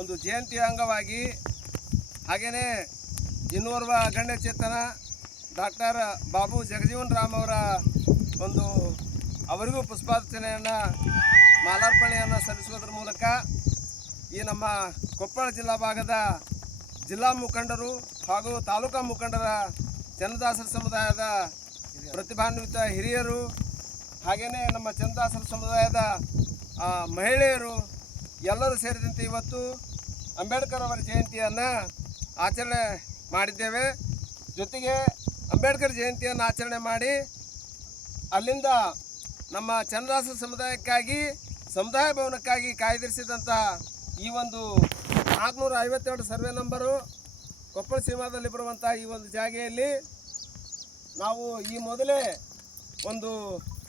ಒಂದು ಜಯಂತಿ ಅಂಗವಾಗಿ ಹಾಗೆಯೇ ಇನ್ನೋರ್ವ ಗಣ್ಯ ಚೇತನ ಡಾಕ್ಟರ್ ಬಾಬು ಜಗಜೀವನ್ ರಾಮ್ ಅವರ ಒಂದು ಅವರಿಗೂ ಪುಷ್ಪಾರ್ಚನೆಯನ್ನು ಮಾಲಾರ್ಪಣೆಯನ್ನು ಸಲ್ಲಿಸುವುದರ ಮೂಲಕ ಈ ನಮ್ಮ ಕೊಪ್ಪಳ ಜಿಲ್ಲಾ ಭಾಗದ ಜಿಲ್ಲಾ ಮುಖಂಡರು ಹಾಗೂ ತಾಲೂಕಾ ಮುಖಂಡರ ಚನ್ನದಾಸರ ಸಮುದಾಯದ ಪ್ರತಿಭಾನ್ವಿತ ಹಿರಿಯರು ಹಾಗೆಯೇ ನಮ್ಮ ಚನ್ನದಾಸರ ಸಮುದಾಯದ ಮಹಿಳೆಯರು ಎಲ್ಲರೂ ಸೇರಿದಂತೆ ಇವತ್ತು ಅಂಬೇಡ್ಕರ್ ಅವರ ಜಯಂತಿಯನ್ನು ಆಚರಣೆ ಮಾಡಿದ್ದೇವೆ. ಜೊತೆಗೆ ಅಂಬೇಡ್ಕರ್ ಜಯಂತಿಯನ್ನು ಆಚರಣೆ ಮಾಡಿ ಅಲ್ಲಿಂದ ನಮ್ಮ ಚನ್ನದಾಸರ ಸಮುದಾಯಕ್ಕಾಗಿ ಸಮುದಾಯ ಭವನಕ್ಕಾಗಿ ಕಾಯ್ದಿರಿಸಿದಂಥ ಈ ಒಂದು 452 ಸರ್ವೆ ನಂಬರು ಕೊಪ್ಪಳ ಸೀಮಾದಲ್ಲಿ ಬರುವಂಥ ಈ ಒಂದು ಜಾಗೆಯಲ್ಲಿ ನಾವು ಈ ಮೊದಲೇ ಒಂದು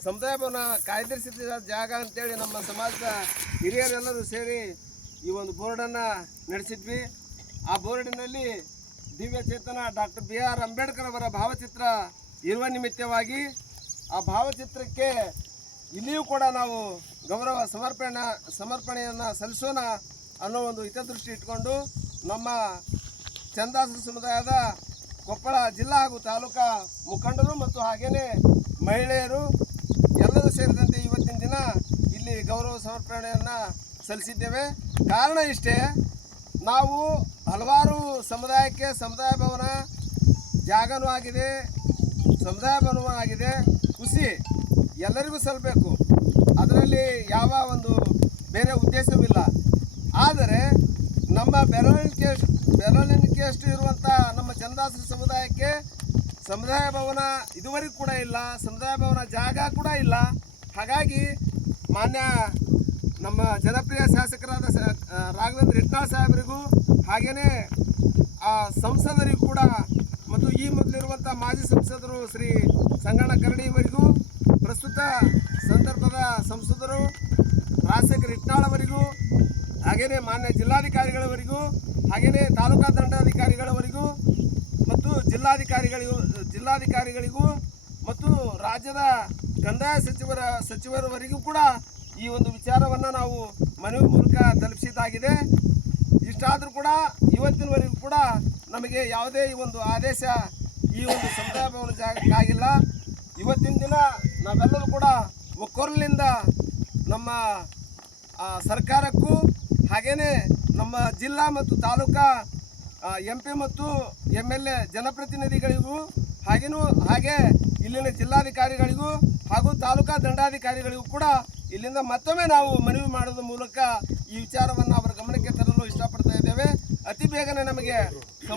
ಸಮುದಾಯ ಭವನ ಕಾಯ್ದಿರಿಸಿದ ಜಾಗ ಅಂತೇಳಿ ನಮ್ಮ ಸಮಾಜದ ಹಿರಿಯರೆಲ್ಲರೂ ಸೇರಿ ಈ ಒಂದು ಬೋರ್ಡನ್ನು ನಡೆಸಿದ್ವಿ. ಆ ಬೋರ್ಡಿನಲ್ಲಿ ದಿವ್ಯ ಚೇತನ ಡಾಕ್ಟರ್ BR ಅಂಬೇಡ್ಕರ್ ಅವರ ಭಾವಚಿತ್ರ ಇರುವ ನಿಮಿತ್ತವಾಗಿ ಆ ಭಾವಚಿತ್ರಕ್ಕೆ ಇಲ್ಲಿಯೂ ಕೂಡ ನಾವು ಗೌರವ ಸಮರ್ಪಣೆಯನ್ನು ಸಲ್ಲಿಸೋಣ ಅನ್ನೋ ಒಂದು ಹಿತದೃಷ್ಟಿ ಇಟ್ಕೊಂಡು ನಮ್ಮ ಚನ್ನದಾಸರ ಸಮುದಾಯದ ಕೊಪ್ಪಳ ಜಿಲ್ಲಾ ಹಾಗೂ ತಾಲೂಕಾ ಮುಖಂಡರು ಮತ್ತು ಹಾಗೆಯೇ ಮಹಿಳೆಯರು ಎಲ್ಲರೂ ಸೇರಿದಂತೆ ಇವತ್ತಿನ ದಿನ ಇಲ್ಲಿ ಗೌರವ ಸಮರ್ಪಣೆಯನ್ನು ಸಲ್ಲಿಸಿದ್ದೇವೆ. ಕಾರಣ ಇಷ್ಟೇ, ನಾವು ಹಲವಾರು ಸಮುದಾಯಕ್ಕೆ ಸಮುದಾಯ ಭವನ ಜಾಗನೂ ಆಗಿದೆ, ಸಮುದಾಯ ಭವನವೂ ಆಗಿದೆ, ಖುಷಿ ಎಲ್ಲರಿಗೂ ಸಲ್ಲಬೇಕು, ಅದರಲ್ಲಿ ಯಾವ ಒಂದು ಬೇರೆ ಉದ್ದೇಶವಿಲ್ಲ. ಆದರೆ ನಮ್ಮ ಬೆರಳಿಕೆಯಷ್ಟು ಇರುವಂಥ ನಮ್ಮ ಚನ್ನದಾಸರ ಸಮುದಾಯಕ್ಕೆ ಸಮುದಾಯ ಭವನ ಇದುವರೆಗೂ ಕೂಡ ಇಲ್ಲ, ಸಮುದಾಯ ಭವನ ಜಾಗ ಕೂಡ ಇಲ್ಲ. ಹಾಗಾಗಿ ಮಾನ್ಯ ನಮ್ಮ ಜನಪ್ರಿಯ ಶಾಸಕರಾದ ರಾಘವೇಂದ್ರ ಹಿಟ್ನಾಳ್ ಸಾಹೇಬರಿಗೂ ಹಾಗೆಯೇ ಸಂಸದರಿಗೂ ಕೂಡ ಮತ್ತು ಈ ಮೊದಲಿರುವಂಥ ಮಾಜಿ ಸಂಸದರು ಶ್ರೀ ಸಂಗಣ್ಣ ಕರಡಿಯವರಿಗೂ ಪ್ರಸ್ತುತ ಸಂದರ್ಭದ ಸಂಸದರು ರಾಜಶೇಖರ್ ಹಿಟ್ನಾಳ್ ಅವರಿಗೂ ಹಾಗೆಯೇ ಮಾನ್ಯ ಜಿಲ್ಲಾಧಿಕಾರಿಗಳವರಿಗೂ ಹಾಗೆಯೇ ತಾಲೂಕಾ ದಂಡಾಧಿಕಾರಿಗಳವರಿಗೂ ಮತ್ತು ಜಿಲ್ಲಾಧಿಕಾರಿಗಳಿಗೂ ಮತ್ತು ರಾಜ್ಯದ ಕಂದಾಯ ಸಚಿವರವರಿಗೂ ಕೂಡ ಈ ಒಂದು ವಿಚಾರವನ್ನು ನಾವು ಮನವಿ ಮೂಲಕ ತಲುಪಿಸಿದ್ದಾಗಿದೆ. ಇಷ್ಟಾದರೂ ಕೂಡ ಇವತ್ತಿನವರೆಗೂ ಕೂಡ ನಮಗೆ ಯಾವುದೇ ಈ ಒಂದು ಆದೇಶ ಈ ಒಂದು ಸಮುದಾಯ ಭವನ ಜಾಗಕ್ಕಾಗಿಲ್ಲ. ಇವತ್ತಿನ ದಿನ ನಾವೆಲ್ಲರೂ ಕೂಡ ಒಕ್ಕೊರಲಿನಿಂದ ನಮ್ಮ ಸರ್ಕಾರಕ್ಕೂ ಹಾಗೆಯೇ ನಮ್ಮ ಜಿಲ್ಲಾ ಮತ್ತು ತಾಲೂಕಾ MP ಮತ್ತು MLA ಜನಪ್ರತಿನಿಧಿಗಳಿಗೂ ಹಾಗೆ ಇಲ್ಲಿನ ಜಿಲ್ಲಾಧಿಕಾರಿಗಳಿಗೂ ಹಾಗೂ ತಾಲೂಕಾ ದಂಡಾಧಿಕಾರಿಗಳಿಗೂ ಕೂಡ ಇಲ್ಲಿಂದ ಮತ್ತೊಮ್ಮೆ ನಾವು ಮನವಿ ಮಾಡೋದ್ರ ಮೂಲಕ ಈ ವಿಚಾರವನ್ನು ಅವರ ಗಮನಕ್ಕೆ ತರಲು ಇಷ್ಟಪಡ್ತಾ ಇದ್ದೇವೆ. ಅತಿ ಬೇಗನೆ ನಮಗೆ